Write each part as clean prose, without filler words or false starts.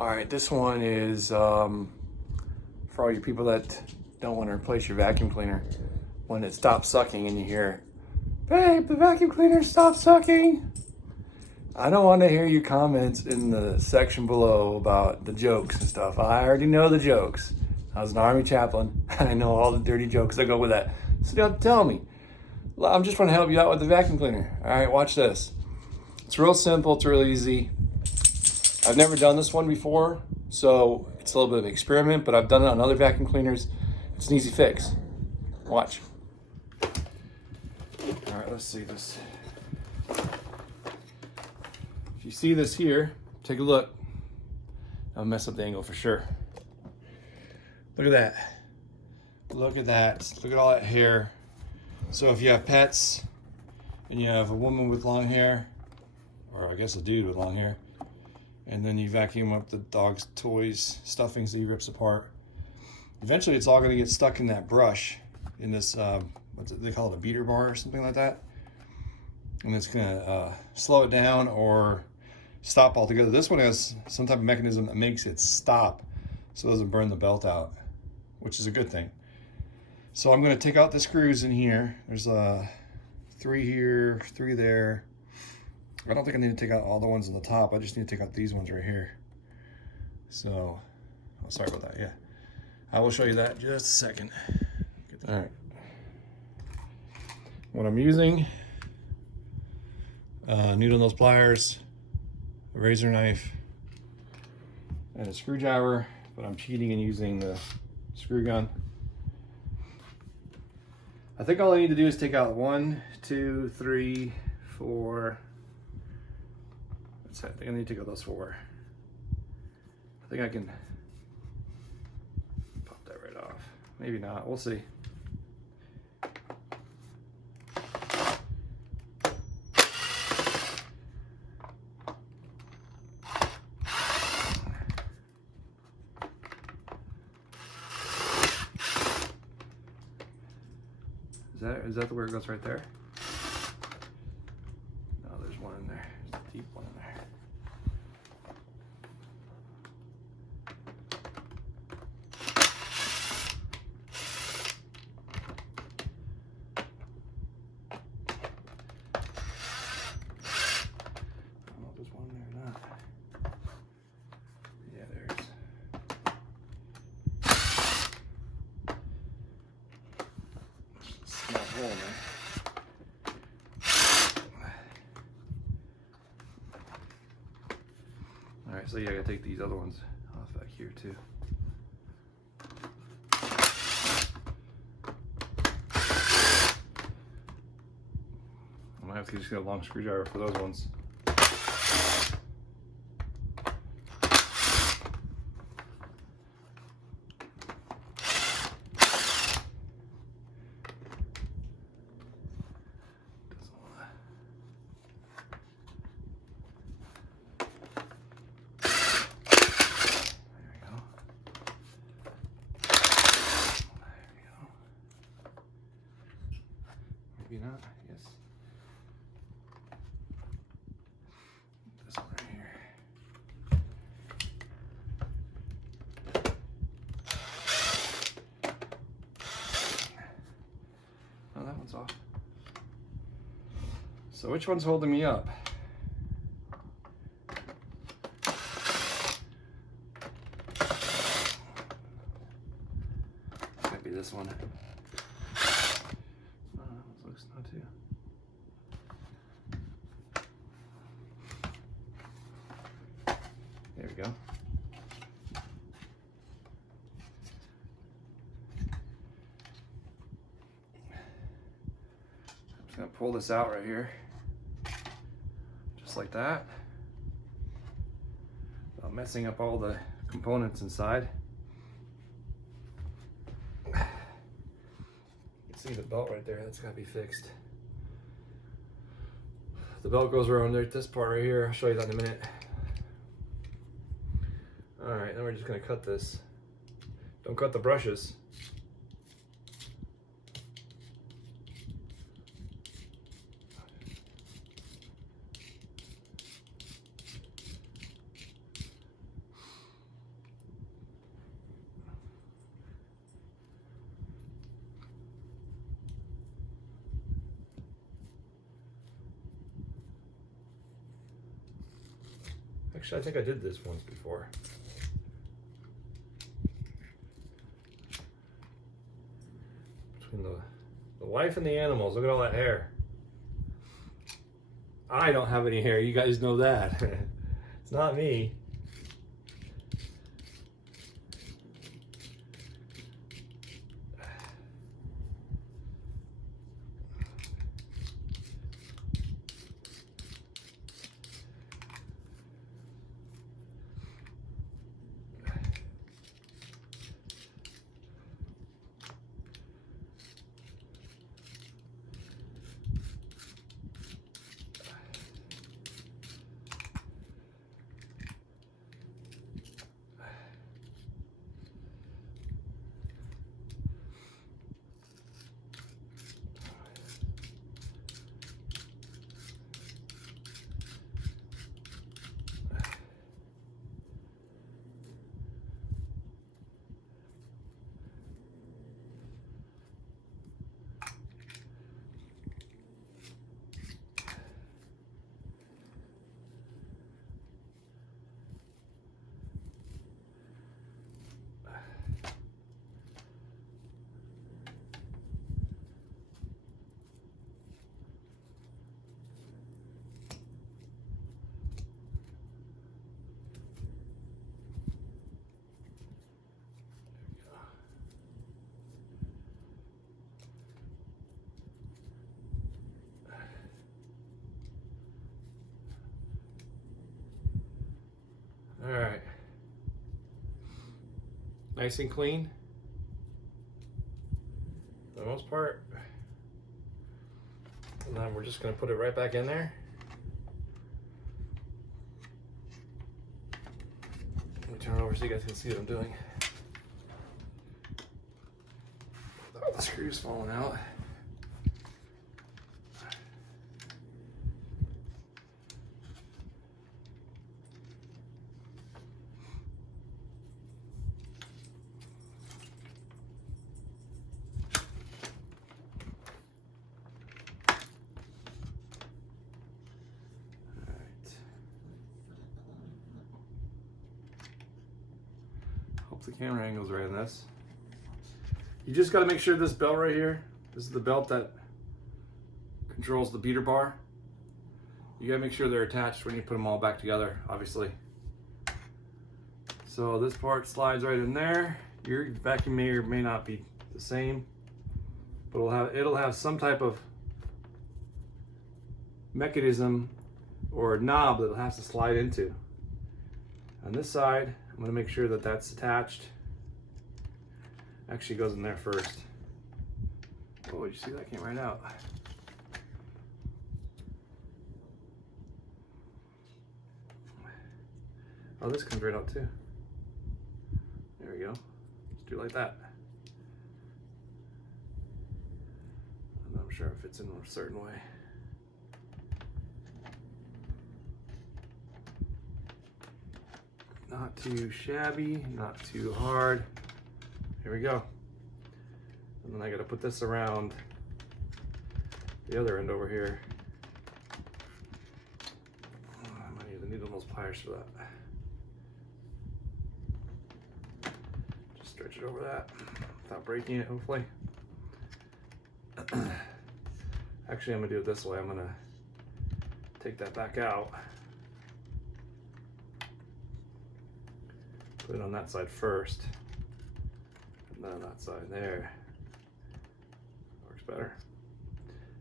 All right, this one is for all you people that don't want to replace your vacuum cleaner. When it stops sucking and you hear, "Babe, the vacuum cleaner stopped sucking." I don't want to hear your comments in the section below about the jokes and stuff. I already know the jokes. I was an Army chaplain. I know all the dirty jokes that go with that. So you don't have to tell me. I'm just trying to help you out with the vacuum cleaner. All right, watch this. It's real simple. It's real easy. I've never done this one before, so it's a little bit of an experiment, but I've done it on other vacuum cleaners. It's an easy fix. Watch. All right, let's see this. If you see this here, take a look. I'll mess up the angle for sure. Look at that. Look at that. Look at all that hair. So if you have pets and you have a woman with long hair, or I guess a dude with long hair, and then you vacuum up the dog's toys, stuffings that he rips apart, eventually it's all going to get stuck in that brush, in this, they call it a beater bar or something like that. And it's going to slow it down or stop altogether. This one has some type of mechanism that makes it stop so it doesn't burn the belt out, which is a good thing. So I'm going to take out the screws in here. There's 3 here, 3 there. I don't think I need to take out all the ones on the top. I just need to take out these ones right here. So, oh, sorry about that. Yeah, I will show you that in just a second. All right. What I'm using, needle nose pliers, a razor knife, and a screwdriver, but I'm cheating and using the screw gun. I think all I need to do is take out 1, 2, 3, 4. I think I need to take out those 4. I think I can pop that right off. Maybe not, we'll see. Is that where it goes right there? No, there's one in there. There's a deep one in there. I don't know if there's one in there or not. Yeah, there is. Small hole in there. All right, so yeah, I gotta take these other ones off back here too. I might have to just get a long screwdriver for those ones. Maybe not, I guess. This one right here. Oh, that one's off. So which one's holding me up? Might be this one. Looks not too. There we go. I'm just gonna pull this out right here, just like that, without messing up all the components inside. See the belt right there, that's gotta be fixed. The belt goes around there, this part right here. I'll show you that in a minute. All right, then we're just gonna cut this. Don't cut the brushes. Actually, I think I did this once before. Between the wife and the animals, look at all that hair. I don't have any hair, you guys know that. It's not me. All right, nice and clean for the most part. And then we're just gonna put it right back in there. Let me turn it over so you guys can see what I'm doing. Without the screws falling out. Hope the camera angle's right on this. You just got to make sure this belt right here, this is the belt that controls the beater bar. You got to make sure they're attached when you put them all back together, obviously. So this part slides right in there. Your vacuum may or may not be the same, but it'll have some type of mechanism or knob that it'll have to slide into. On this side, I'm going to make sure that that's attached. Actually goes in there first. Oh, you see that came right out. Oh, this comes right out too. There we go. Let's do it like that. I'm not sure if it's in a certain way. Not too shabby, not too hard. Here we go. And then I gotta put this around the other end over here. Oh, I might need the needle nose pliers for that. Just stretch it over that without breaking it, hopefully. Actually, I'm gonna do it this way. I'm gonna take that back out. Put it on that side first, and then on that side there. Works better.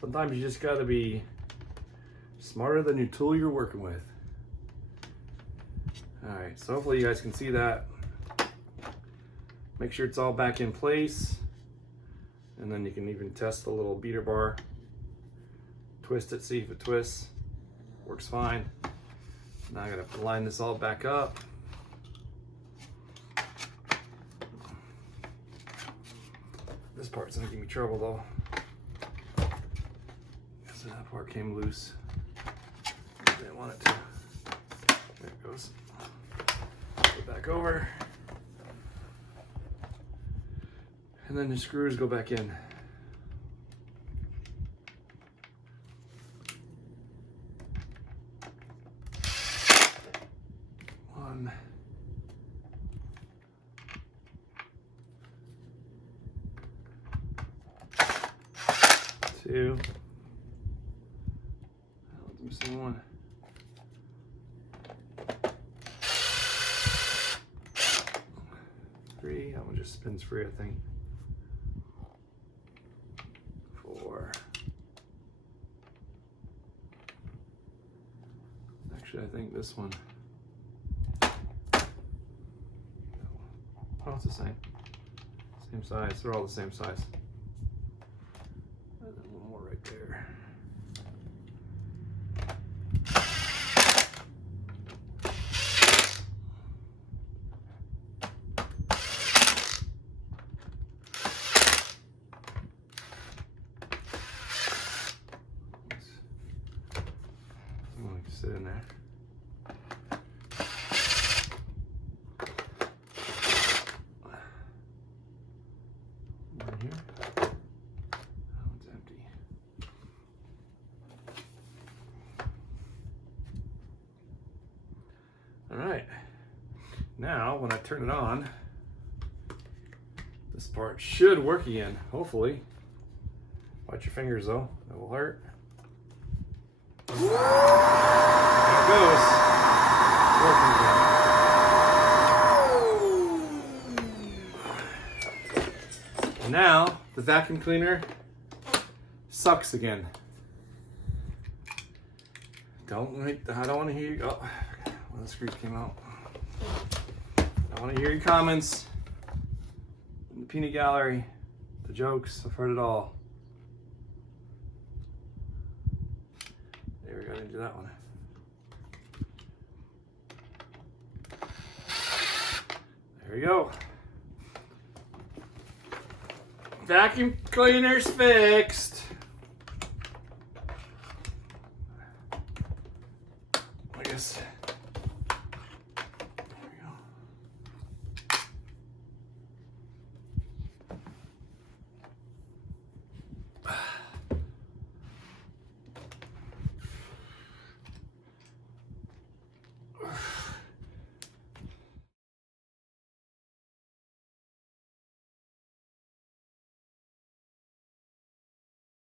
Sometimes you just gotta be smarter than your tool you're working with. All right, so hopefully you guys can see that. Make sure it's all back in place, and then you can even test the little beater bar. Twist it, see if it twists. Works fine. Now I gotta line this all back up. This part's gonna give me trouble though. So that part came loose. Didn't want it to. There it goes. Put it back over. And then the screws go back in. 2. That one's missing 1. 3. That one just spins free, I think. 4. Actually, I think this one. Oh, it's the same. Same size. They're all the same size. And then one more right there. I'm going to sit in there. Here. That one's empty. All right. Now, when I turn it on, this part should work again, hopefully. Watch your fingers though, that will hurt. There it goes. Working again. And now, the vacuum cleaner sucks again. I don't want to hear you. Oh, one of the screws came out. I want to hear your comments in the peanut gallery, the jokes. I've heard it all. There we go. I didn't do that one. There we go. Vacuum cleaner's fixed.